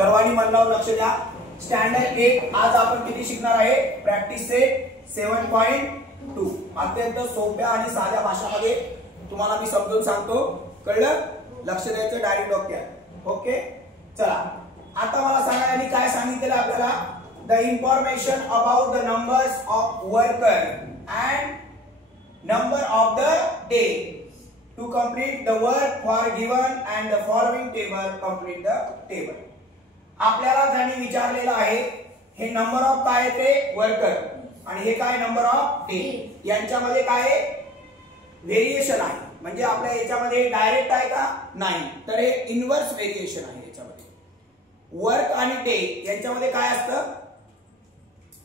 सर्वांनी मन लावून लक्ष द्या. स्टँडर्ड 1 आज आपण किती शिकणार आहे? Practice set 7.2. अत्यंत सोप्या आणि साध्या भाषेमध्ये तुम्हाला मी समजून सांगतो. कळलं? लक्ष द्यायचं डायरेक्ट डोक्यात. ओके, चला आता मला सांगा यांनी काय सांगितलं आपल्याला? The information about the numbers of worker and number of the day to complete the work for given and the following table complete the table. आपल्याला त्यांनी विचारलेलं आहे हे नंबर ऑफ काय ते वर्कर आणि हे काय नंबर ऑफ डे, यांच्यामध्ये काय व्हेरिएशन आहे. म्हणजे आपल्या याच्यामध्ये डायरेक्ट आहे का? नाही, तर हे इनव्हर्स व्हेरिएशन आहे. याच्यामध्ये वर्क आणि डे यांच्यामध्ये काय असतं?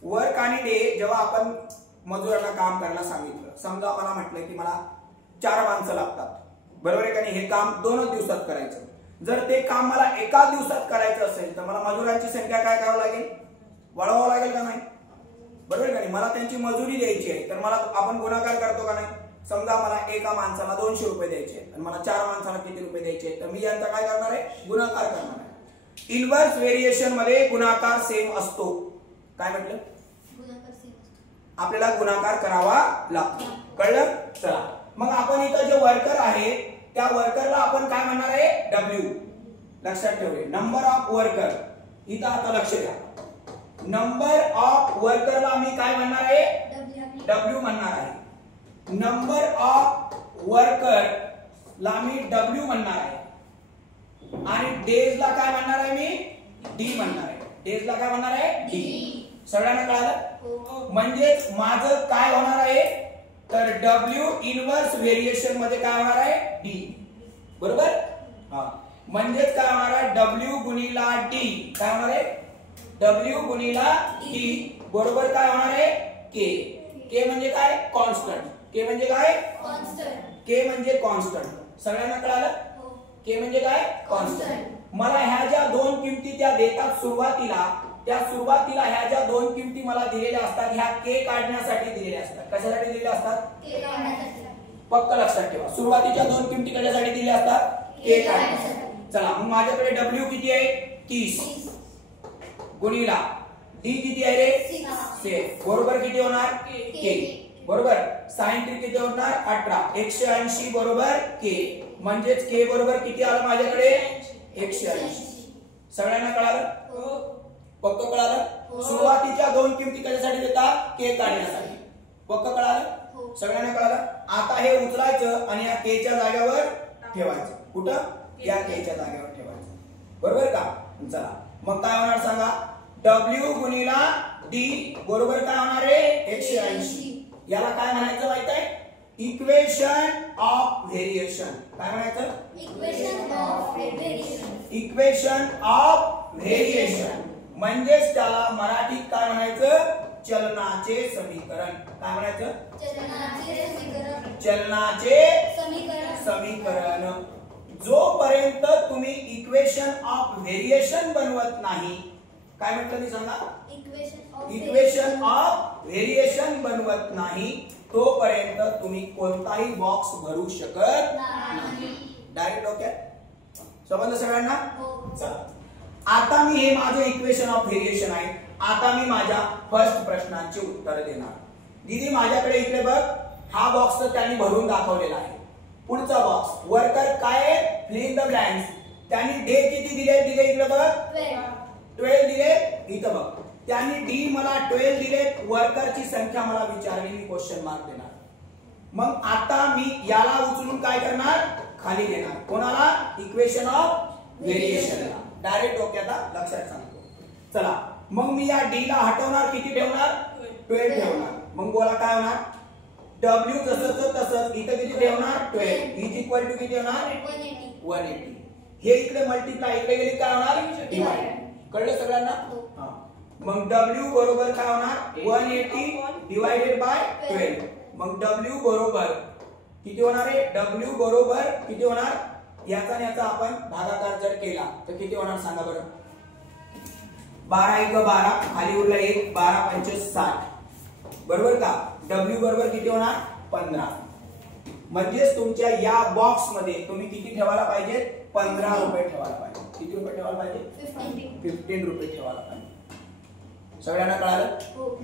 वर्क आणि डे जेव्हा आपण मजुरांना काम करायला सांगितलं, समजा मला म्हटलं की मला 4 माणसं लागतात, बरोबर आहे का नाही? हे काम 2 दिवसात करायचं. जर ते काम मला 1 दिवसात करायचं असेल तर मला मजुरांची संख्या काय करावं लागेल? वाढवावं लागेल का नाही? बरोबर का नाही? मला त्यांची मजुरी द्यायची आहे तर मला आपण गुणाकार करतो का नाही? समजा मला एका माणसाला 200 रुपये द्यायचे आणि मला 4 माणसाला किती रुपये द्यायचे, तर मी यांचा काय करणार आहे? गुणाकार करणार आहे. इनव्हर्स व्हेरिएशन मध्ये गुणाकार सेम असतो. काय म्हटलं? आपल्याला गुणाकार करावा लागतो. कळलं? चला मग आपण इथं जे वर्कर आहे त्या वर्करला आपण काय म्हणणार आहे? डब्ल्यू. लक्षात ठेवले. Number of worker. इथं आता लक्ष द्या. नंबर ऑफ वर्करला मी काय म्हणणार आहे? डब्ल्यू म्हणणार आहे. नंबर ऑफ वर्कर ला मी डब्ल्यू म्हणणार आहे आणि डेज ला काय म्हणणार आहे? मी डी म्हणणार आहे. डेज ला काय म्हणणार आहे? डी. सगळ्यांना कळालं? म्हणजे माझं काय होणार आहे? तर डब्ल्यू इनव्हर्स व्हेरिएशन मध्ये काय होणार आहे? डी. बरोबर? हा, म्हणजेच काय होणार आहे? डब्ल्यू गुणिला डी काय होणार आहे? डब्ल्यू गुणिला डी बरोबर काय होणार आहे? के. के म्हणजे काय? कॉन्स्टंट. के म्हणजे काय? कॉन्स्टंट. के म्हणजे कॉन्स्टंट. सगळ्यांना कळालं? के म्हणजे काय? कॉन्स्टंट. मला ह्या ज्या 2 किमती त्या देतात सुरुवातीला, त्या सुरुवातीला ह्या ज्या 2 किमती मला दिलेल्या असतात ह्या के काढण्यासाठी दिलेल्या असतात. कशासाठी दिलेल्या असतात? के काढण्यासाठी. पक्क लक्षात ठेवा. सुरुवातीच्या 2 किमती कशासाठी दिलेल्या असतात? के काढण्यासाठी. चला मग माझ्याकडे डब्ल्यू किती आहे? 30 गुणिला डी किती आहे रे? 6 बरोबर किती होणार? के. बरोबर. साइन टी किती होणार? 18. 180 बरोबर के. म्हणजेच के बरोबर किती आलं माझ्याकडे? 180. सगळ्यांना कळालं? पक्क कळालं? सुरुवातीच्या 2 किमती कशासाठी देतात? के काढण्यासाठी. पक्क कळालं? सगळ्यांना कळालं? आता हे उचलायचं आणि या के च्या जागेवर ठेवायचं. कुठं? या के च्या जागेवर ठेवायचं. बरोबर का? चला मग काय होणार सांगा? डब्ल्यू गुणिला डी बरोबर काय होणार आहे? 180. याला काय म्हणायचं माहित आहे? Equation of variation. काय म्हणायचं? Equation of variation. Equation of variation म्हणजेच त्याला मराठीत काय म्हणायचं? चलनाचे समीकरण. काय म्हणायचं? चलनाचे समीकरण. चलनाचे समीकरण. जोपर्यंत तुम्ही इक्वेशन ऑफ व्हेरिएशन बनवत नाही, काय म्हटलं मी सांगा? इक्वेशन ऑफ व्हेरिएशन बनवत नाही तोपर्यंत तुम्ही कोणताही बॉक्स भरू शकत नाही. डायरेक्ट डोक्यात समजलं सगळ्यांना? चला आता मी हे माझं इक्वेशन ऑफ व्हेरिएशन आहे. आता मी माझ्या फर्स्ट प्रश्नांची उत्तर देणार. दीदी माझ्याकडे इकडे बघ, हा बॉक्स तर त्यांनी भरून दाखवलेला आहे. पुढचा बॉक्स वर्कर काय आहे? Fill in the blanks. त्यांनी डे किती दिले? इकडे बघ 12 दिले. इथं बघ त्यांनी डी मला 12 दिले. वर्करची संख्या मला विचारली, मी क्वेश्चन मार्क देणार. मग आता मी याला उचलून काय करणार? खाली देणार. कोणाला? Equation of व्हेरिएशनला. डायरेक्ट डोक्यात लक्षात सांगतो. चला मग मी या डी ला हटवणार. किती ठेवणार? 12 ठेवणार. मग बोला काय होणार? डब्ल्यू जसं तसं इथं किती ठेवणार? 12 इज इक्वल टू किती होणार? 180. हे इकडे मल्टिप्लाय, इकडे गेली काय होणार? डिवाइड. कळलं सगळ्यांना? मग डब्ल्यू बरोबर काय होणार? 180 डिवाइडेड बाय 12. मग डब्ल्यू बरोबर किती होणार आहे? डब्ल्यू बरोबर किती होणार? याचा याचा आपण भागाकार जर केला तर किती होणार सांगा बरं? 12 1 12 खाली उरला 1 12 5 60 बरोबर का? डब्ल्यू बरोबर किती होणार? 15. म्हणजेच तुमच्या या बॉक्स मध्ये तुम्ही किती ठेवायला पाहिजे? 15 रुपये ठेवायला पाहिजे. किती रुपये ठेवायला पाहिजे? 15 रुपये ठेवायला पाहिजे. सगळ्यांना कळालं?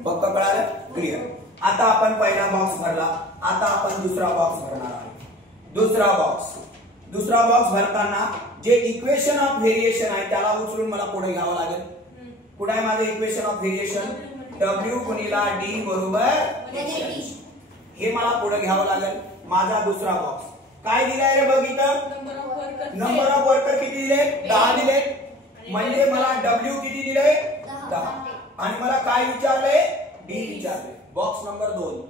पक्क कळालं? क्लिअर. आता आपण पहिला बॉक्स भरला, आता आपण दुसरा बॉक्स भरणार आहोत. दुसरा बॉक्स भरताना जे इक्वेशन ऑफ व्हेरिएशन आहे त्याला उचलून मला पुढे घ्यावं लागेल. कुठे आहे माझं इक्वेशन ऑफ व्हेरिएशन? W गुणिला D बरोबर हे मला पुढे घ्यावं लागेल. माझा दुसरा बॉक्स काय दिलाय रे बघ इथं? नंबर ऑफ वर्कर किती दिले? 10 दिले. म्हणजे मला W किती दिले? 10. आणि मला काय विचारले? D विचारले. Box number 2.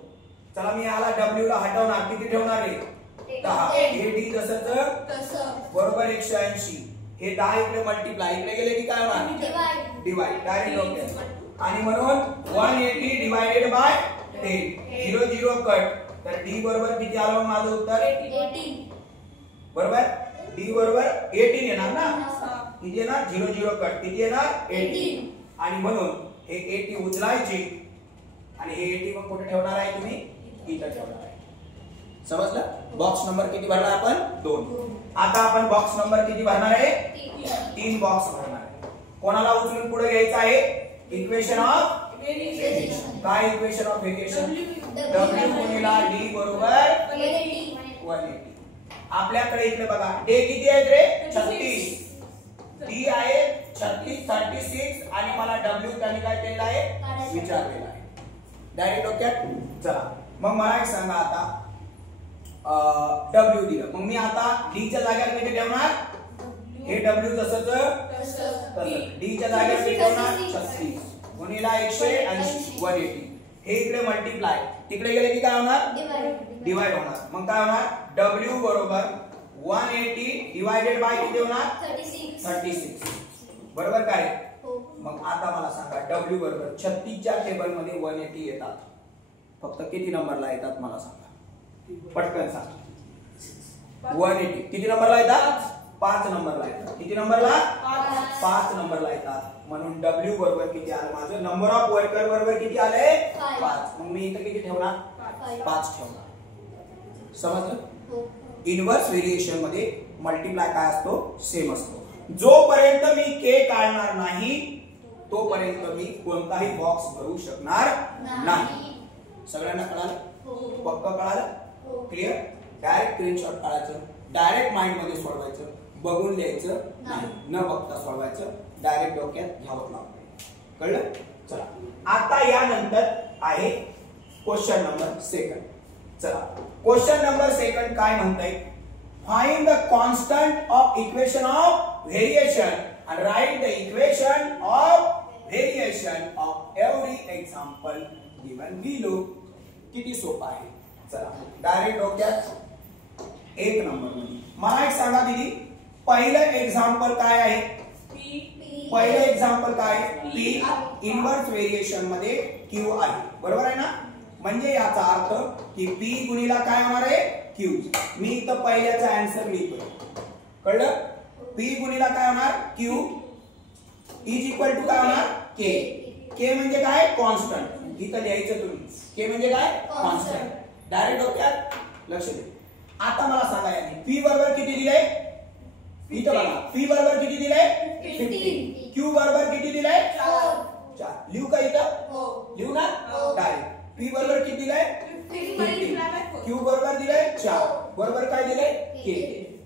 चला मी याला W ला हटवणार. किती ठेवणार रे? 10. हे D तसंच बरोबर 180. हे 10 इकडे मल्टिप्लाय इकडे गेले की काय होणार? डिवाइड. Direct okay. आणि म्हणून 180 डिवाइडेड बाय 10. 0 0 कट. तर D बरोबर किती आलं माझं उत्तर? 18. बरोबर? D बरोबर 18 येणार ना? किती येणार? 0 0 कट. किती येणार? 18. आणि म्हणून हे 80 उचलायचे आणि हे 80 मग कुठे ठेवणार आहे तुम्ही? इथं ठेवणार आहे. समजलं? बॉक्स नंबर किती भरला आपण? 2. आता आपण बॉक्स नंबर किती भरणार आहे? 3 बॉक्स भरणार आहे. कोणाला उचलून पुढे घ्यायचं आहे? Equation of variation. काय इक्वेशन ऑफ व्हेरिएशन? W गुणिला D बरोबर 180. आपल्याकडे इकडे बघा डे किती आहेत रे? 36. D आहे 36 36 आणि मला W त्याने काय केलेलं आहे? विचारलेलं आहे. डायरेक्ट डोक्यात. चला मग मला एक सांगा आता W दिलं. मग मी आता D च्या जागेवर किती ठेवणार? हे W तसंच D च्या जागेवर किती ठेवणार? 36 गुणिला 180 180. हे इकडे मल्टिप्लाय तिकडे गेले की काय होणार? डिवाइड होणार. मग काय होणार? W बरोबर 180 डिवाइडेड बाय किती होणार? 36. बरोबर काय? मग आता मला सांगा W बरोबर 36 च्या टेबल मध्ये 180 येतात. फक्त किती नंबरला येतात मला सांगा पटकन सांगा. 180 किती नंबरला येतात? 5 नंबरला येतात. किती नंबरला? 5 नंबरला येतात. म्हणून W बरोबर किती आलं माझं? नंबर ऑफ वर्कर बरोबर किती आले? 5. मग मी इथं किती ठेवणार? 5 ठेवणार. समजलं? इनव्हर्स व्हेरिएशन मध्ये मल्टिप्लाय काय असतो? सेम असतो. जोपर्यंत मी K काढणार नाही तोपर्यंत मी कोणताही बॉक्स भरू शकणार नाही. सगळ्यांना कळालं? पक्क कळालं? क्लिअर? डायरेक्ट स्क्रीनशॉट काढायचं, डायरेक्ट माइंड मध्ये सोडवायचं, बघून लिहायचं नाही, न बघता सोडवायचं, डायरेक्ट डोक्यात घ्यावं लागतं. कळलं? चला आता यानंतर आहे क्वेश्चन नंबर 2. चला क्वेश्चन नंबर 2 काय म्हणतंय? Find the constant of equation of variation and write the equation of variation of every example given below. किती सोपं आहे. चला डायरेक्ट डोक्यात 1 नंबर मध्ये मला एक सांगा दीदी, पहिलं एक्झाम्पल काय आहे? पहिलं एक्झाम्पल काय? P इनव्हर्स व्हेरिएशन मध्ये Q आहे. बरोबर आहे ना? म्हणजे याचा अर्थ की P गुणिला काय होणार आहे? Q. मी इथं पहिल्याचा आन्सर लिहितोय. कळलं? P गुणिला काय होणार? Q इज इक्वल टू काय होणार? K. K म्हणजे काय? कॉन्स्टंट. इथं लिहायचं तुम्ही. K म्हणजे काय? कॉन्स्टंट. डायरेक्ट डोक्यात लक्ष द्या. आता मला सांगा याने P बरोबर किती दिले? इथं बघा P बरोबर किती दिले? 15. Q बरोबर किती दिले? 4. लिहू का इथं? लिहू ना? डायरेक्ट P बरोबर किती दिले? 15. Q बरोबर दिले 4. बरोबर काय दिले? K.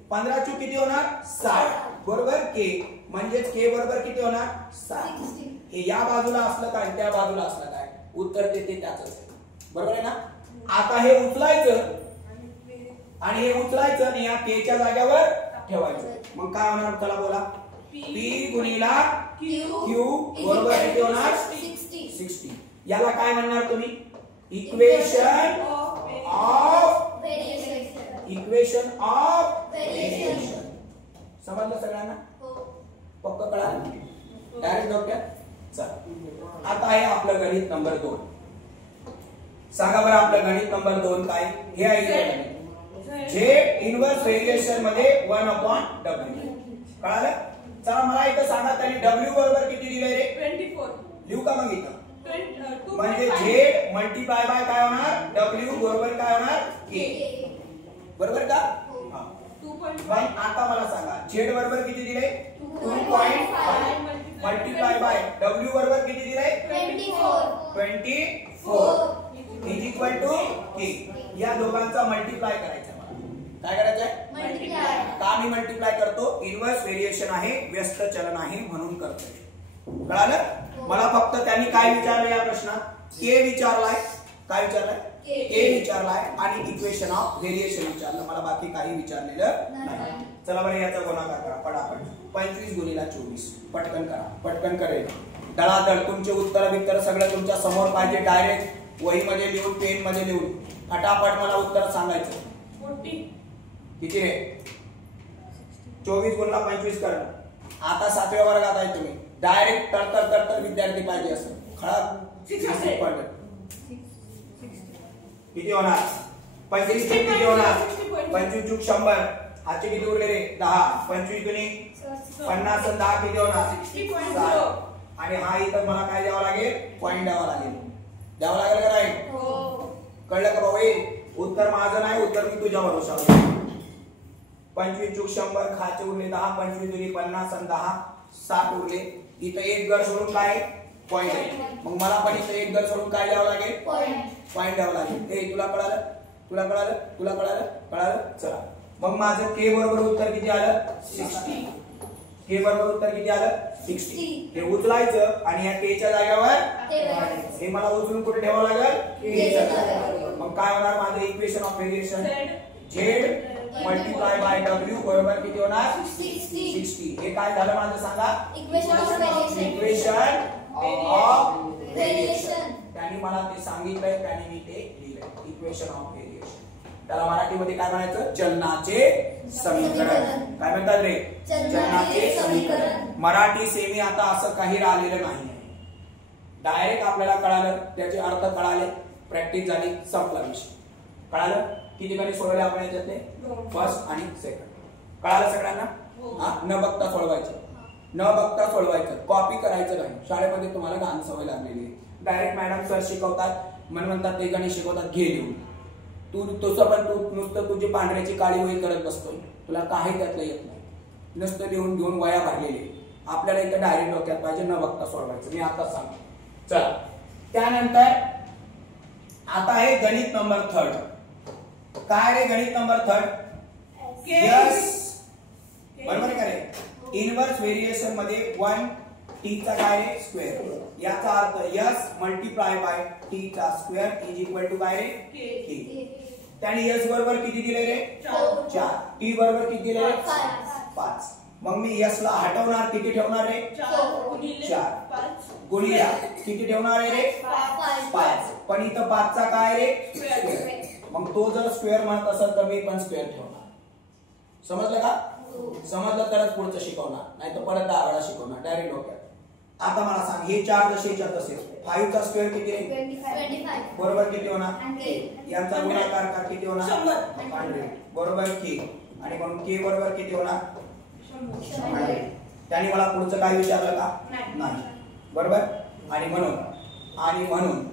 15 चूक किती होणार? 60. बरोबर K. म्हणजेच K बरोबर किती होणार? 60. हे या बाजूला असलं काय त्या बाजूला असलं काय? उत्तर ते त्याच आहे. बरोबर आहे ना? आता हे उचलायचं आणि हे उचलायचं आणि या K च्या जागेवर ठेवायचं. मग काय होणार? चला बोला. P गुणिला Q बरोबर किती होणार? 60. याला काय म्हणणार तुम्ही? Equation of variation. समजलं सगळ्यांना? पक्क कळालं? डायरेक्ट डोक्यात. चला आता आहे आपलं गणित नंबर 2. सांगा बरं आपलं गणित नंबर 2 काय? हे आहे जे इनव्हर्स व्हेरिएशन मध्ये 1/W. कळालं? चला मला इथं सांगा त्यांनी W बरोबर किती दिले रे? 24. लिहू का मग इथं? म्हणजे Z मल्टिप्लाय बाय काय होणार? W बरोबर काय होणार? K. बरोबर का? मग आता मला सांगा Z बरोबर किती दिले? 2.5 मल्टिप्लाय W बरोबर किती दिलंय 24 इज इक्वल टू K. या दोघांचा मल्टिप्लाय करायचा मला. काय करायचंय मल्टिप्लाय. का मी मल्टिप्लाय करतो? इन्व्हर्स व्हेरिएशन आहे, व्यस्त चलन आहे म्हणून करतोय. कळालं? मला फक्त त्यांनी काय विचारलं या प्रश्नात? K विचारलाय. काय विचारलाय? K विचारलाय आणि इक्वेशन ऑफ व्हेरिएशन विचारलं. मला बाकी काही विचारलेलं नाही. चला बरं याचा गुणाकार करा पटापट. 25 गुणिले 24 पटकन करा. पटकन करेल दळादळ. तुमचे उत्तर बित्तर सगळं तुमच्या समोर पाहिजे. डायरेक्ट वही मध्ये लिहून पेन मध्ये लिहून फटाफट मला उत्तर सांगायचं. किती रे? 24 गुणिले 25 करणं. आता 7व्या वर्गात आहे तुम्ही. डायरेक्ट तरतर विद्यार्थी पाहिजे असं खळा. किती होणार? 25 किती होणार? 25 चूक 100. हातचे किती उरले रे? 10. 25 गुणी 50 आणि 10 किती होणार? 60. आणि हा इथं मला काय द्यावं लागेल? पॉइंट द्यावा लागेल. द्यावं लागेल का नाही? कळलं का भाऊ? उत्तर माझं नाही, उत्तर मी तुझ्या भरोशावर. 25 चूक 100. खाचे उरले 10. 25 गुणी 50 आणि 10 60 उरले. इथं एक घर सोडून काय पॉइंट आहे. मग मला पण इथं एक घर सोडून काय द्यावं लागेल? पॉइंट द्यावं लागेल. हे तुला कळालं? तुला कळालं? तुला कळालं? कळालं? चला मग माझं K बरोबर उत्तर किती आलं? 60. K बरोबर उत्तर किती आलं? 60. हे उचलायचं आणि या K च्या जागेवर हे मला उचलून कुठे ठेवावं लागेल? K च्या जागेवर. मग काय होणार माझं equation of variation? Z multiply by W बरोबर किती होणार? 60. हे काय झालं माझं सांगा? Equation of variation. त्यांनी मला ते सांगितलंय, त्यांनी मी ते लिहिलंय. Equation of variation. त्याला मराठीमध्ये काय म्हणायचं? चलनाचे समीकरण. काय म्हणतात रे? चलनाचे समीकरण. मराठी सेमी आता असं काही राहिलेलं नाही. डायरेक्ट आपल्याला कळालं, त्याचे अर्थ कळाले, प्रॅक्टिस झाली, संपला विषय. कळालं? किती गणित सोडवले आपण याच्यातले? फर्स्ट आणि सेकंड. कळालं सगळ्यांना? न बघता सोडवायचं. न बघता सोडवायचं. कॉपी करायचं नाही. शाळेमध्ये तुम्हाला घाण सवय लागलेली आहे. डायरेक्ट मॅडम सर शिकवतात म्हणतात ते गणित शिकवतात घे लिहून. तू तसं पण तू नुसतं तुझी पांढऱ्याची काळी वही करत बसतोय. तुला काही त्यातलं येत नाही. नुसतं लिहून घेऊन वया भरलेली. आपल्याला इथं डायरेक्ट डोक्यात पाहिजे, न बघता सोडवायचं. मी आता सांगतो. चला त्यानंतर आता आहे गणित नंबर 3. काय रे गणित नंबर 3? यस बरोबर आहे का रे? इन्व्हर्स व्हेरिएशन मध्ये 1 t चा काय रे? स्क्वेअर. याचा अर्थ यस मल्टिप्लाय बाय t चा स्क्वेअर इज इक्वल टू काय रे? k. त्याने यस बरोबर किती दिले रे? 4. t बरोबर किती दिले रे? 5. मग मी यस ला हटवणार, किती ठेवणार रे? 4 गुणिले किती ठेवणार आहे रे? 5. पण इथं 5 चा काय रे? स्क्वेअर. मग तो जर स्क्वेअर म्हणत असेल तर मी पण स्क्वेअर ठेवणार. समजलं का? समजलं तरच पुढचं शिकवणार, नाही तर परत 10 वेळा शिकवणार डायरेक्ट डोक्यात. आता मला सांग हे 4 जसेच्या तसे 5 चा स्क्वेअर किती रे? 25 बरोबर किती होणार? यांचा गुणाकार का किती होणार? 100 बरोबर k. आणि म्हणून k बरोबर किती होणार? 100. त्यांनी मला पुढचं काय विचारलं का? नाही. बरोबर. आणि म्हणून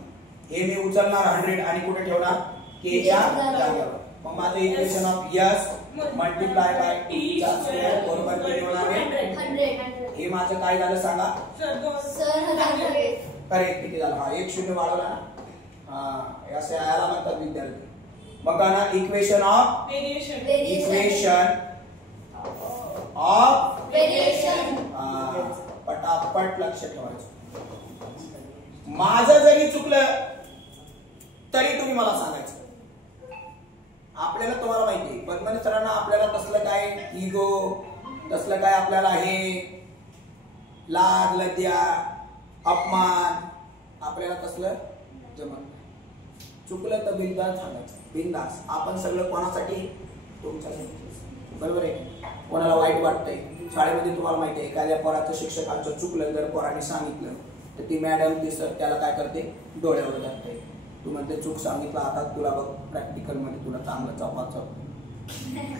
हे मी उचलणार 100 आणि कुठे ठेवणार? k च्या जागेवर. मग माझं equation of yes multiply by t चा स्क्वेअर बरोबर किती होणार आहे? 100. हे माझं काय झालं सांगा? करेक्ट. किती झालं? हा 1 0 वाढवला ना. हा असे याला म्हणतात विद्यार्थी. मग ना इक्वेशन ऑफ व्हेरिएशन. पटापट लक्ष ठेवायचं. माझं जरी चुकलं तरी तुम्ही मला सांगायचं. आपल्याला तुम्हाला माहिती पद्मनी सरांना आपल्याला तसलं काय इगो, तसलं काय आपल्याला हे लाज लज्जा अपमान आपल्याला तसलं जमत नाही. चुकलं तर बिनधास्त सांगायचं. बिनधास्त. आपण सगळं कोणासाठी? तुमच्यासाठी. बरोबर आहे. कोणाला वाईट वाटतंय शाळेमध्ये तुम्हाला माहिती आहे एखाद्या पोराचं शिक्षकांचं चुकलं जर पोराने सांगितलं तर ती मॅडम ती सर त्याला काय करते? डोळ्यावर जाते. तू म्हणते चूक सांगितलं आता तुला बघ प्रॅक्टिकल मध्ये तुला चांगलं चौपाचं.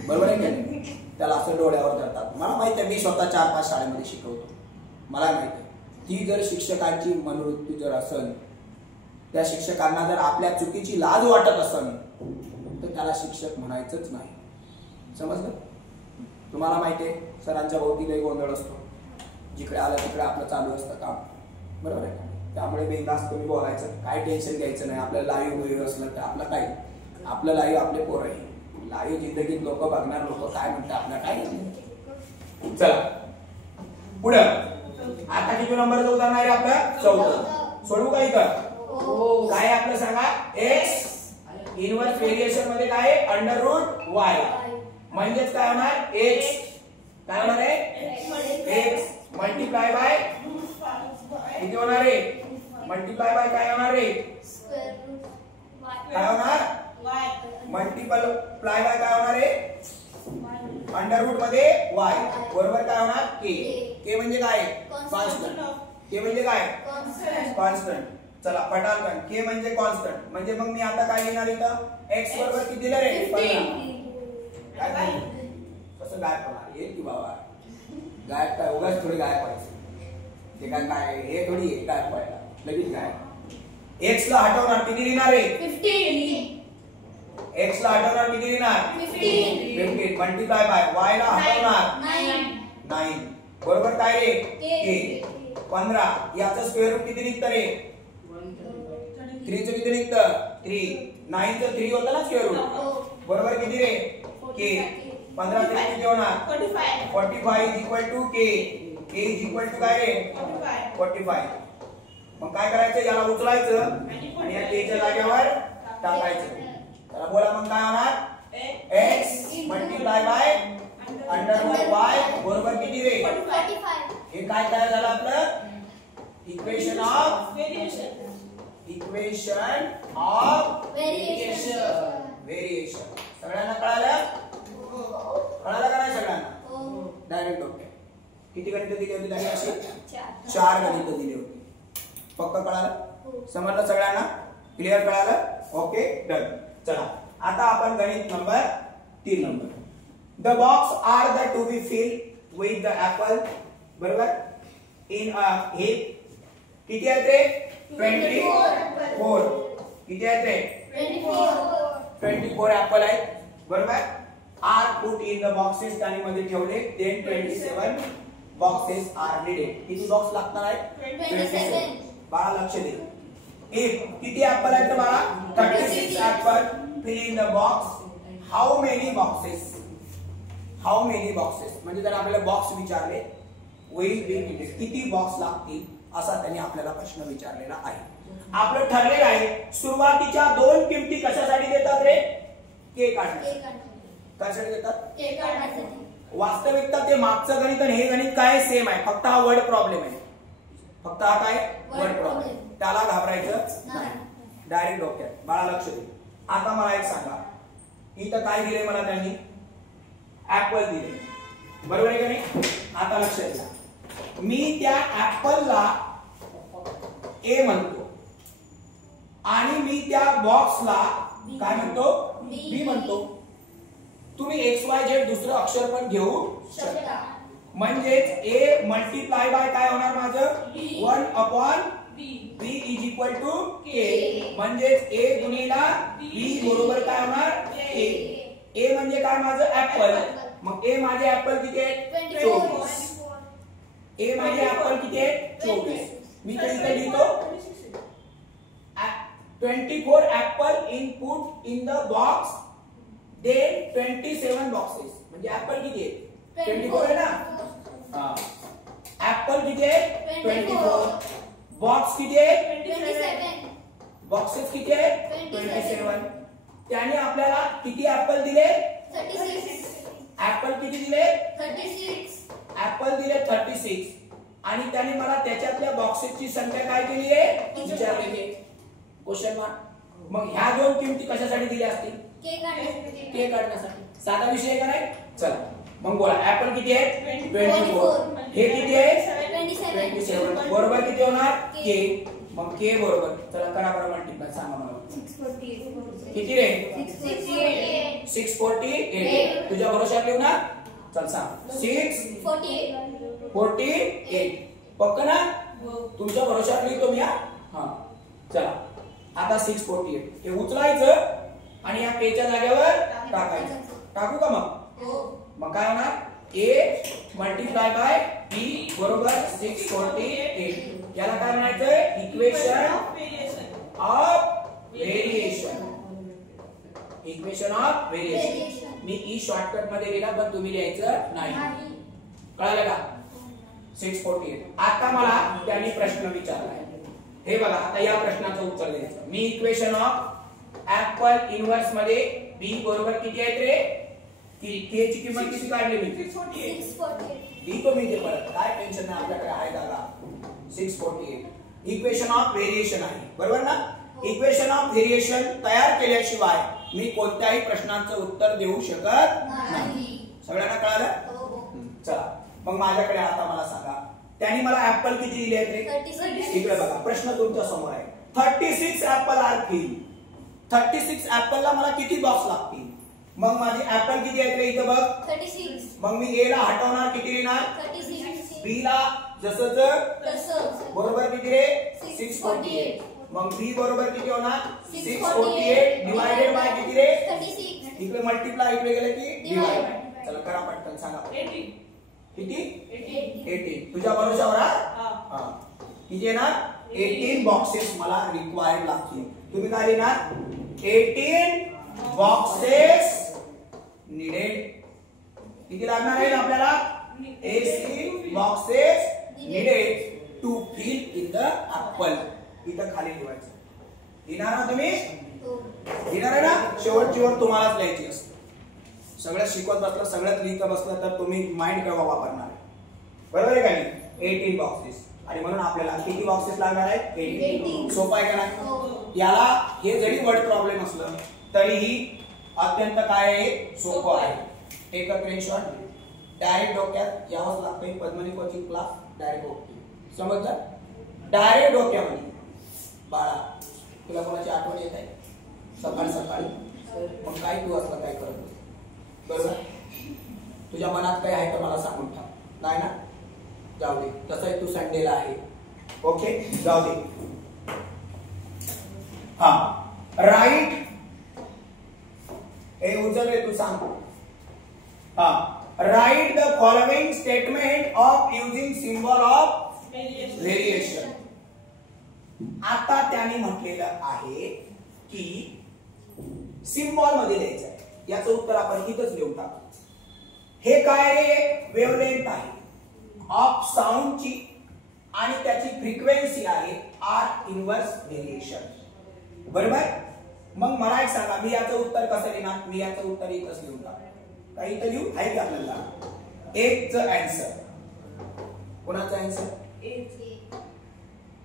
बरोबर आहे की त्याला असं डोळ्यावर धरतात. मला माहिती आहे, मी स्वतः 4-5 शाळेमध्ये शिकवतो. मला माहिती आहे ती जर शिक्षकांची मनोवृत्ती जर असेल, त्या शिक्षकांना जर आपल्या चुकीची लाज वाटत असेल तर त्याला शिक्षक म्हणायचंच नाही. समजलं? तुम्हाला माहिती आहे सरांच्या भोवती काही गोंधळ असतो. जिकडे आलं तिकडे आपलं चालू असतं काम. बरोबर आहे का? त्यामुळे बिनधास्त तुम्ही बोलायचं, काय टेन्शन घ्यायचं नाही. आपलं लाईव्ह वगैरे असलं तर आपलं काय, आपलं लाईव्ह आपले पोरं आहे. लाईव्ह जिंदगीत लोक बघणार, लोक काय म्हणतात आपलं काय. चला पुढे. आता किती नंबरचं उदाहरण आहे आपलं? 4. सोडवू का इथं? काय आपलं सांगा? एक्स इनवर्स व्हेरिएशन मध्ये काय आहे? Under root y. म्हणजेच काय होणार? एक्स काय होणार आहे? एक्स मल्टिप्लाय बाय किती होणार आहे? मल्टिप्लाय बाय काय होणार आहे? काय होणार? मल्टिप्लाय बाय काय होणार आहे? अंडर रूट मध्ये वाय बरोबर काय होणार? के. के म्हणजे काय? कॉन्स्टंट. के म्हणजे काय? कॉन्स्टंट. चला पटापट. के म्हणजे कॉन्स्टंट म्हणजे मग मी आता काय लिहिणार इथं? एक्स बरोबर किती दिलं रे? 15. काय कसं गायब होणार? येईल की बाबा गायब काय उगाच थोडी गायब व्हायचं ते काय हे थोडी गायब व्हायला लगेच गायब. एक्स ला हटवणार किती लिहिणार आहे? 15. एक्स ला हटवणार किती लिहिणार? 15. मल्टिप्लाय बाय वाय ला हटवणार 9 बरोबर काय रे? के. 15 याचं स्क्वेअर रूट किती निघतं रे? 3 चं किती निघतं? 3. 9 चं 3 होतं ना स्क्वेअर रूट बरोबर किती रे? के. 15 चे किती होणार? 45 is equal to k. K is equal to काय रे? 45. मग काय करायचं? याला उचलायचं आणि या के च्या जागेवर टाकायचं. चला बोला मग काय होणार? X multiply by under root y बरोबर किती रे? 45. हे काय तयार झालं आपलं? Equation of variation. सगळ्यांना कळालं? कळालं का नाही सगळ्यांना? Direct okay. किती गणित दिली होती त्यांनी? अशी 4 गणित दिली होती. पक्क कळालं? समजलं सगळ्यांना? क्लिअर कळालं? Okay done. चला आता आपण गणित number 3 number. The box are the to be filled with the apple बरोबर इन अ हिप. किती आहेत रे? 24. किती आहेत रे? 24 ऍपल आहेत बरोबर. Are put in the boxes त्यांनी मध्ये ठेवले. Then 27 boxes are needed. किती बॉक्स लागणार आहेत? 27. बाळा लक्ष दे. इफ किती ऍपल आहेत बाळा? 36 apple. Fill in the box. How many boxes? How many boxes म्हणजे जर आपल्याला बॉक्स विचारले विल बी नीडेड किती बॉक्स लागतील असा त्यांनी आपल्याला प्रश्न विचारलेला आहे. आपलं ठरलेलं आहे सुरुवातीच्या 2 किमती कशासाठी देतात रे? के काढण्यासाठी. कशासाठी देतात? के काढण्यासाठी. वास्तविकता ते मागचं गणित आणि हे गणित काय सेम आहे. फक्त हा वर्ड प्रॉब्लेम आहे. फक्त हा काय वर्ड प्रॉब्लेम. त्याला घाबरायचं नाही. डायरेक्ट डोक्यात. बाळा लक्ष दे. आता मला एक सांगा इथं काय दिले मला त्यांनी? ऍपल दिले बरोबर आहे का नाही? आता लक्ष द्या. मी त्या ऍपलला ए म्हणतो आणि मी त्या बॉक्सला काय म्हणतो? बी म्हणतो. तुम्ही एक्स वाय झेड दुसरं अक्षर पण घेऊ शकता. म्हणजेच ए मल्टिप्लाय बाय काय होणार माझं? 1 upon b is equal to k. म्हणजेच ए गुणिला बी बरोबर काय होणार? ए. ए म्हणजे काय माझं? ऍपल. मग ए माझे ऍपल किती आहेत? 24. ए माझे ऍपल किती आहेत? 24. मी इथे लिहितो 24 apple input in the box then 27 boxes. म्हणजे ऍपल किती आहेत? 24 आहे ना. ऍपल किती आहेत? 24. बॉक्स किती आहेत? 27. बॉक्सेस किती आहेत? 27. त्याने आपल्याला किती ऍपल दिले? 36. ऍपल किती दिले? 36. ऍपल दिले 36 आणि त्याने मला त्याच्यातल्या बॉक्सेसची संख्या काय केली आहे? विचारलेली आहे. Question mark. मग ह्या 2 किमती कशासाठी दिल्या असतील? के काढण्यासाठी. साधा विषय का नाही? चला मग बोला. ऍपल किती आहे? 24. हे किती आहे? 27. बरोबर किती होणार? के. मग के बरोबर. चला करा बरं मल्टिप्लाय. सांगा मला किती रे? 648. तुझ्या भरोशावर लिहू ना. चल सांग. 648 पक्क ना? तुमच्या भरोशावर लिहितो मी. हा चला आता 648 हे उचलायचं आणि या के च्या जागेवर टाकायचं. टाकू का मग? मग काय होणार? ए मल्टिप्लाय बाय बी बरोबर 648. याला काय म्हणायचं? Equation of variation. Me E shortcut मध्ये लिहिला पण तुम्ही लिहायचं नाही. कळालं का? 648. आता मला त्यांनी प्रश्न विचारलाय. हे बघा, आता या प्रश्नाचं उत्तर द्यायचं. मी इक्वेशन ऑफ ऍपल इन्व्हर्स मध्ये b बरोबर किती आहेत रे? k ची किंमत किती काढली मी? 648. लिहितो मी ते परत, काय टेन्शन नाही, आपल्याकडे आहे दादा. 648 इक्वेशन ऑफ व्हेरिएशन आहे, बरोबर ना? इक्वेशन ऑफ व्हेरिएशन तयार केल्याशिवाय मी कोणत्याही प्रश्नांचं उत्तर देऊ शकत नाही. सगळ्यांना कळालं? चला मग माझ्याकडे आता मला सांगा, त्यांनी मला ऍपल किती दिले आहेत रे? इकडे बघा, प्रश्न तुमच्या समोर आहे. 36 ऍपल आर फिल. 36 ऍपलला मला किती बॉक्स लागतील? मग माझे ऍपल किती आहेत रे इथं बघ? 36. मग मी ए ला हटवणार, किती लिहिणार? 36. बी ला जसं बरोबर किती रे? 648. मग बी बरोबर किती होणार? 648 डिवायडेड बाय किती रे? 36. इकडे मल्टिप्लाय, इकडे गेले की डिवाइड. चला करा पटकन, सांगा. 80 किती? 18. तुझ्या भरोशावर? हा. किती येणार? 18 बॉक्सेस मला रिक्वायर्ड लागतील. तुम्ही काय लिहिणार? 18 बॉक्सेस नीडेड. किती लागणार आहे आपल्याला? 18 boxes needed to fill in the apple. इथं खाली लिहायचं. लिहिणार ना तुम्ही? लिहिणार आहे ना? शेवट तुम्हालाच लिहायची असते. सगळं शिकवत बसलं, सगळ्यात लिहित बसलं तर तुम्ही माइंड केव्हा वापरणार? बरोबर आहे का नाही? 18 बॉक्सेस. आणि म्हणून आपल्याला किती बॉक्सेस लागणार आहेत? 18. सोपं आहे का नाही? याला हे जरी वर्ड प्रॉब्लेम असलं तरीही अत्यंत काय आहे? सोपं आहे. एक स्क्रीनशॉट डायरेक्ट डोक्यात यावंच लागतंय. Padmini coaching class direct okay. समजलं? डायरेक्ट डोक्यामध्ये. बाळा, तुला कोणाची आठवण येत आहे सकाळी? मग काय तू असलं काय करत? बरोबर? तुझ्या मनात काय आहे तर मला सांगून टाक. नाही ना? जाऊ दे, तसंही तू संडेला आहे. ओके, जाऊ दे. हा, राईट. हे उचल रे, तू सांग. हा, write the following statement of using symbol of variation. आता त्यांनी म्हटलेलं आहे की सिम्बॉल मध्ये द्यायचं आहे. याचं उत्तर आपण इथंच लिहून टाकू. हे काय रे? वेव्हलेंथ आहे ऑफ साऊंडची आणि त्याची फ्रिक्वेन्सी आहे आर इन्व्हर्स व्हेरिएशन. बरोबर? मग मला एक सांगा, मी याचं उत्तर कसं लिहिणार? मी याचं उत्तर इथंच लिहून टाकू. काही इथं लिहू आहे की आपल्याला? एकचं आन्सर. कोणाचं आन्सर?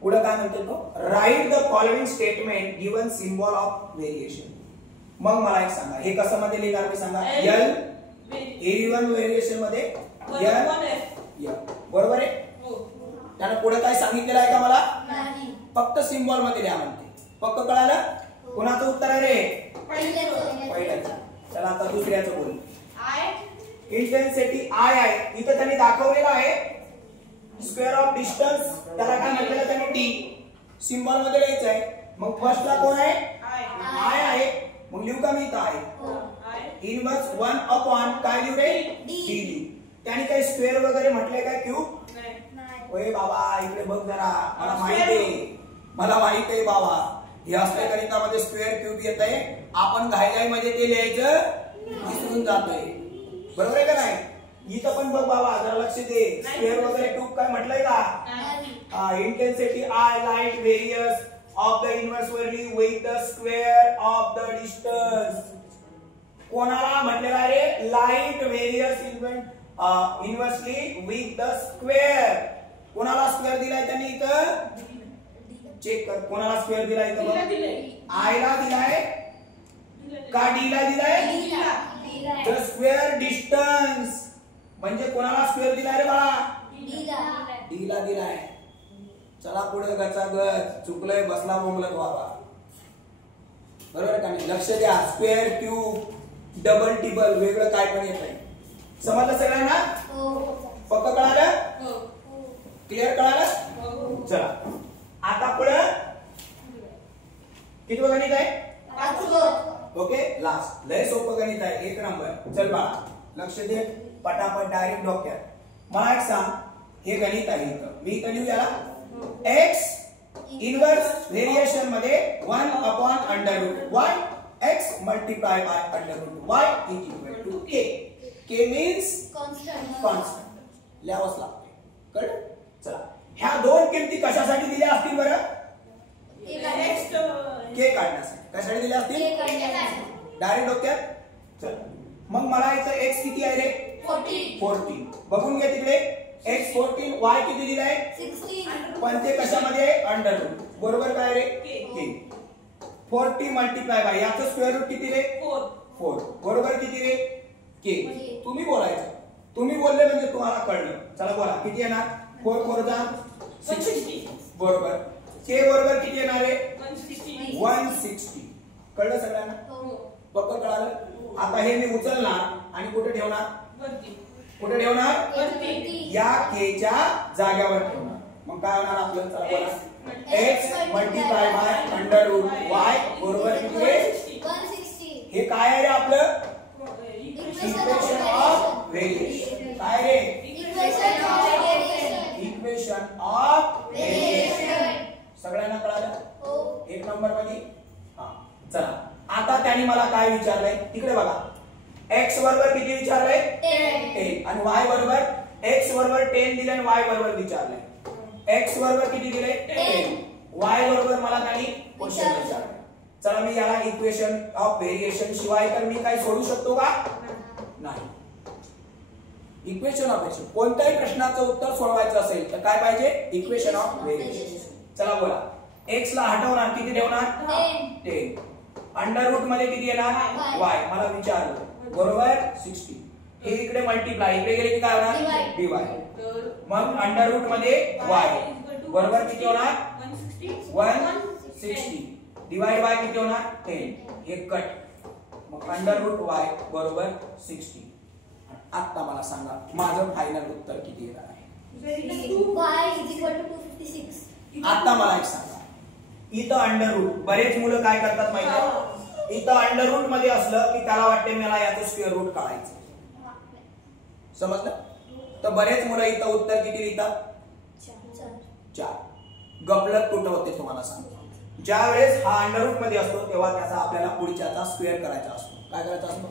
पुढे काय म्हणते तो? Write the following statement given symbol of variation. मग मला एक सांगा, हे कसं मध्ये लिहिणार मी सांगा? एल A1 व्हेरिएशन मध्ये एल. बरोबर आहे? त्यानं पुढे काय सांगितलेलं आहे का मला? फक्त सिम्बॉल मध्ये लिहा म्हणते. पक्क कळालं? कोणाचं उत्तर आहे रे? पहिल्याचं. चला आता दुसऱ्याचं बोल. इंटेन्सिटी आय आहे. इथं त्यांनी दाखवलेलं आहे स्क्वेअर ऑफ डिस्टन्स. त्याला काय म्हटलेलं त्यांनी? डी. सिम्बॉल मध्ये लिहायचं आहे. मग फर्स्टला कोण आहे? आय आहे. मग लिहू का मी इथं आहे? इन्व्हर्स 1 अपॉन काय लिहू रे? डी लिहू. त्याने काही स्क्वेअर वगैरे म्हटले काय? क्यूब? ओए बाबा, इकडे बघ जरा. मला माहिती आहे बाबा, हे असल्या गणितामध्ये स्क्वेअर क्यूब येत आहे. आपण घाईघाई मध्ये ते लिहायचं विसरून जातोय. बरोबर आहे का नाही? इथं पण बघ बाबा, जरा लक्ष दे. स्क्वेअर वगैरे क्यूब काय म्हटलंय का? Intensity I light various of the inversely with the square of the distance. कोणाला म्हटलेला आहे? Light various inversely with the square. कोणाला स्क्वेअर दिलाय त्यांनी इथं? चेक कर. कोणाला स्क्वेअर दिलाय इथं? आय ला दिलाय का डी ला दिलाय? द स्क्वेअर डिस्टन्स म्हणजे कोणाला स्क्वेअर दिलाय रे बाळा? डी ला दिलाय. चला पुढे गचागच. चुकलंय, बसला बोंबलत बाबा. बरोबर का नाही? लक्ष द्या. स्क्वेअर क्यूब डबल टिबल वेगळं काय पण येत आहे. समजलं सगळ्यांना? पक्क कळालं? क्लिअर कळालं? चला आता पुढे किती गणित आहे? 5. Okay, last. लय सोपं गणित आहे, 1 नंबर. चल बाळा लक्ष दे, पटापट डायरेक्ट डोक्यात. मला एक सांग, हे गणित आहे इथं. मी इथं लिहू याला x इन्व्हर्स व्हेरिएशन मध्ये 1 upon under root 1 x multiply by under root y is equal to k. k means constant. लिहावंच लागते. कळलं? चला ह्या दोन किमती कशासाठी दिल्या असतील बरं? k काढण्यासाठी. कशासाठी दिल्या असतील? डायरेक्ट डोक्यात. चला मग मला इथं x किती आहे रे? 14. बघून घे तिकडे. x 14, y किती दिलाय? 16. पण ते कशामध्ये? Under root. बरोबर काय रे? k. 40 मल्टीप्लाय बाय याचं स्क्वेअर रूट किती रे? 4. बरोबर किती रे? k. तुम्ही बोलायचं. तुम्ही बोलले म्हणजे तुम्हाला कळलं. चला बोला किती येणार? 4 4 जा 60. बरोबर. k बरोबर किती येणार रे? 160. कळलं सगळ्यांना? पक्क कळालं? आता हे मी उचलणार आणि कुठे ठेवणार? कुठे ठेवणार? या k च्या जागेवर ठेवणार. मग काय होणार आपलं? चला बोला. x multiply by under root y बरोबर किती रे? 160. हे काय आहे रे आपलं? Equation of variation. काय रे? Equation of variation. सगळ्यांना कळालं? हो. एक नंबर मध्ये. हा चला आता त्याने मला काय विचारलंय तिकडे बघा. x बरोबर किती विचारलंय? 10. आणि y बरोबर x बरोबर 10 दिले आणि y बरोबर विचारलंय. x बरोबर किती दिले? 10. y बरोबर मला त्यांनी क्वेश्चन विचारलंय. चला मी याला इक्वेशन ऑफ व्हेरिएशन शिवाय तर मी काही सोडू शकतो का? नाही. इक्वेशन ऑफ व्हेरिएशन कोणत्याही प्रश्नाचं उत्तर सोडवायचं असेल तर काय पाहिजे? Equation of variation. चला बोला. x ला हटवणार किती ठेवणार? 10. अंडर रूट मध्ये किती येणार? y. मला विचारलं. बरोबर 60. हे इकडे मल्टीप्लाय इकडे गेले की काय होणार? डिवाइड. मग अंडर रूट मध्ये y बरोबर किती होणार? 160. डिवाइड बाय किती होणार? 10. हे कट. मग अंडर रूट y बरोबर 60. आता मला सांगा माझं फायनल उत्तर किती येणार आहे? y is equal to 256. आता मला एक सांगा. इथं अंडर रूट बरेच मुलं काय करतात माहिती आहे? इथं अंडर रूट मध्ये असलं की त्याला वाटते मला याचं स्क्वेअर रूट काढायचं. समजलं? तर बरेच मुलं इथं उत्तर किती लिहितात? 4. गपलत कुठं होते तुम्हाला सांगतो. ज्या वेळेस हा अंडर रूट मध्ये असतो तेव्हा त्याचा आपल्याला पुढच्याचा स्क्वेअर करायचा असतो. काय करायचा असतो?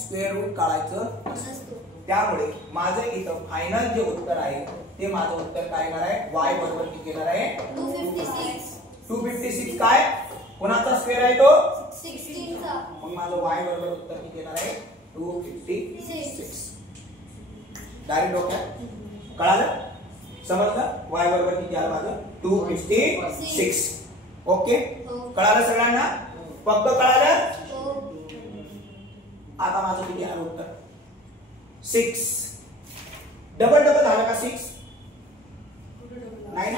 स्क्वेअर रूट काढायचं असतं. त्यामुळे माझं इथं फायनल जे उत्तर आहे ते माझं उत्तर काय येणार आहे? y बरोबर किती येणार आहे? 256. 256 काय? कोणाचा स्क्वेअर आहे तो? 16 चा. मग माझं y बरोबर उत्तर किती येणार आहे? 256. डायरेक्ट डोक्यात कळालं? समजलं? y बरोबर किती आलं माझं? 256. ओके? कळालं सगळ्यांना? पक्क कळालं? आता माझं किती आलं उत्तर? 6. डबल डबल झालं का 6? नाही.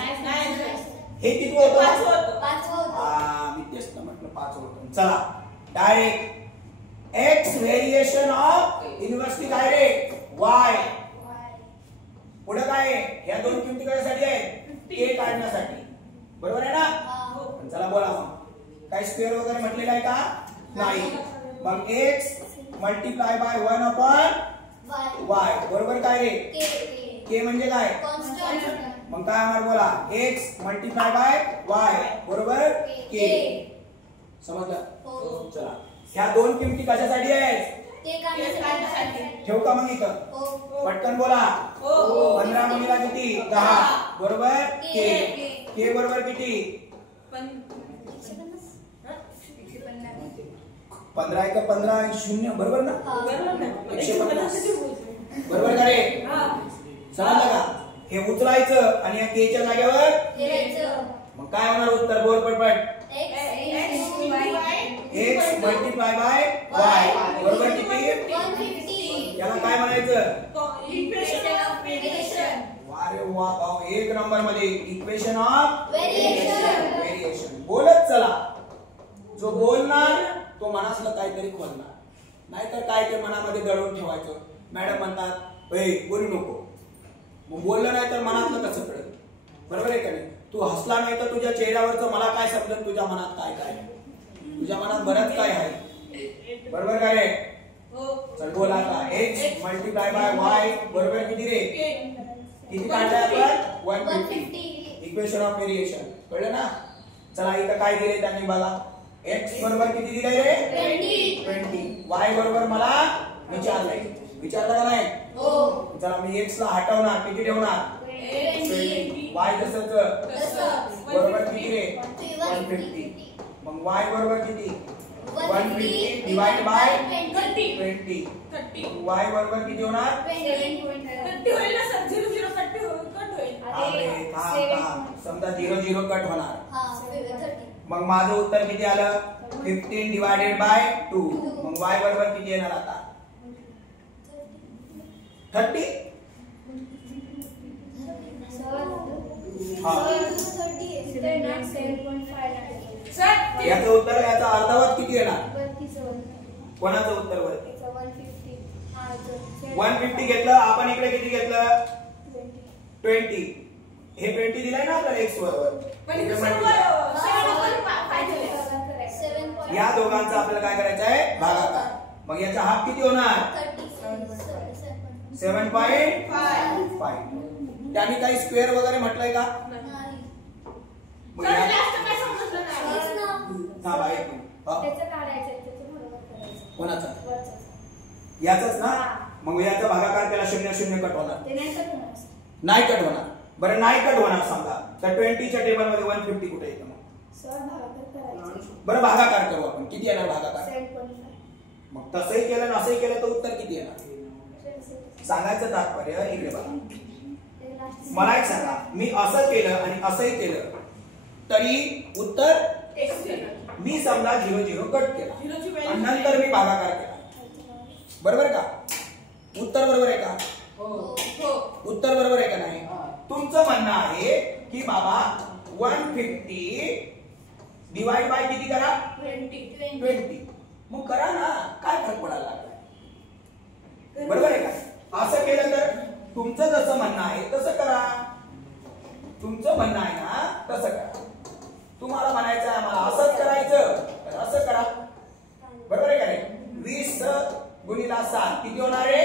हे किती होतं? 5 होतं. मी तेच तर म्हटलं 5 होतं. चला direct x variation of inversely काय रे? y. पुढे काय आहे? ह्या दोन किमती कशासाठी आहेत? k काढण्यासाठी. बरोबर आहे ना? चला बोला मग. काय स्क्वेअर वगैरे म्हटलेलं आहे का? नाही. मग x multiply bye 1 upon y बरोबर काय रे? k म्हणजे काय? कॉन्स्टंट. मग काय होणार बोला? x मल्टीप्लाय बाय y बरोबर k. समजलं? चला ह्या दोन किमती कशासाठी आहेत? ठेवू का मग इथं? पटकन बोला. 15 गुणिला किती? 10 बरोबर k बरोबर किती? 15 1 15 आणि 0 बरोबर ना? 150 बरोबर का रे? समजलं का? हे उचलायचं आणि या k च्या जागेवर ठेवायचं. मग काय होणार उत्तर? बोल पटपट. x मल्टीप्लाय बाय y बरोबर किती? 150. याला काय म्हणायचं? Equation of variation. अरे वा भाऊ, एक नंबर मध्ये इक्वेशन ऑफ व्हेरिएशन. बोलत चला. जो बोलणार तो मनातलं काहीतरी खोलणार, नाहीतर काय ते मनामध्ये दडवून ठेवायचं. मॅडम म्हणतात ए बोलू नको. मग बोललं नाही तर मनातलं कसं कळेल? बरोबर आहे का नाही? तू हसला नाही तर तुझ्या चेहऱ्यावरचं मला काय समजेल तुझ्या मनात काय काय? तुझ्या मनात बरंच काय आहे. बरोबर काय रे? चल बोला आता. x मल्टीप्लाय बाय y बरोबर किती रे? किती काढलाय आपण? 150. Equation of variation. कळलं ना? चला इथं काय दिले त्यांनी बघा. x बरोबर किती दिलंय रे 20. 20. y बरोबर मला विचारलंय. विचारलं का नाही? हो. चला मी x ला हटवणार, किती ठेवणार 20. y तसंच तसंच. बरोबर किती रे 150. मग y बरोबर किती 150 डिवाइड बाय 20. y बरोबर किती होणार? 30 होईल ना सर. 0 0 कट होईल. अरे थांब. समजा 0 0 कट होणार. हां 30. मग माझं उत्तर किती आलं 15 डिवाइडेड बाय 2. मग y बरोबर किती येणार आता 30. हा सर याचं उत्तर याचा अर्धवट किती येणार? कोणाचं उत्तर वरती 150 घेतलं आपण. इकडे किती घेतलं 20. हे 20 दिलंय ना आपल्याला x बरोबर. या दोघांचा आपल्याला काय करायचं आहे भागाकार. मग याचा हाफ किती होणार 7.5. त्यांनी काही स्क्वेअर वगैरे म्हटलंय का? मग या- हा बाई कोणाचा याचाच ना. मग याचा भागाकार त्याला 0 0 कट होणार नाही कट होणार. बरं नाही कट होणार समजा तर 20 च्या टेबल मध्ये 150 कुठे येतं? मग बरं भागाकार करू आपण. किती येणार भागाकार? मग तसंही केलं आणि असंही केलं तर उत्तर किती येणार? सांगायचं तात्पर्य इकडे बघा. मला एक सांगा मी असं केलं आणि असंही केलं तरी उत्तर मी समजा 0 0 कट केला आणि नंतर मी भागाकार केला. बरोबर का? उत्तर बरोबर आहे का? उत्तर बरोबर आहे का नाही? तुमचं म्हणणं आहे की बाबा 150 डिवाइड बाय किती करा 20. मग करा ना. काय फरक पडायला लागलाय? बरोबर आहे का? असं केलं तर तुमचं जसं म्हणणं आहे तसं करा. तुमचं म्हणणं आहे ना तसं करा. तुम्हाला म्हणायचं आहे मला असंच करायचं तर असं करा. बरोबर आहे का नाही? 20 गुणिला 7 किती होणार आहे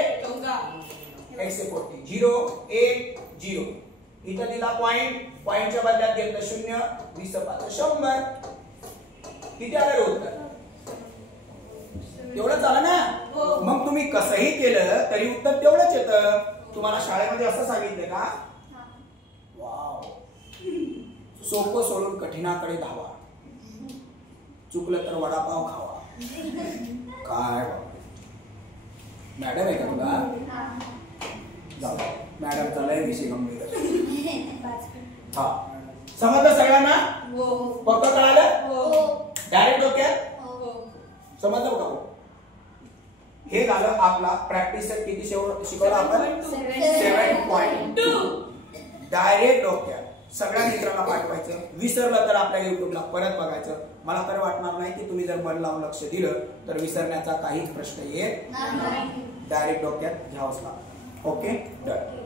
140. 0 1 0 इथं दिला पॉइंट. पॉइंटच्या बदल्यात घेतलं 0. 20 5 100. किती आलं रे उत्तर? तेवढंच आलं ना. मग तुम्ही कसंही केलं तरी उत्तर तेवढंच येतं. तुम्हाला शाळेमध्ये असं सांगितलं का? वाव. सोपं सोडून कठीणाकडे धावा. चुकलं तर वडापाव खावा. काय मॅडम आहे का तुला? जाऊ मॅडमचा लय विषय गंभीर. हा समजलं सगळ्यांना? पक्क कळालं? डायरेक्ट डोक्यात समजलं का? हे झालं आपला प्रॅक्टिस सेट. किती शिकवलं आपण 7.2. डायरेक्ट डोक्यात सगळ्या मित्रांना पाठवायचं. विसरलं तर आपल्या युट्यूबला परत बघायचं. मला तर वाटणार नाही की तुम्ही जर मन लावून लक्ष दिलं तर विसरण्याचा काहीच प्रश्न येत नाही. डायरेक्ट डोक्यात घ्यावंच लागतं. Okay done.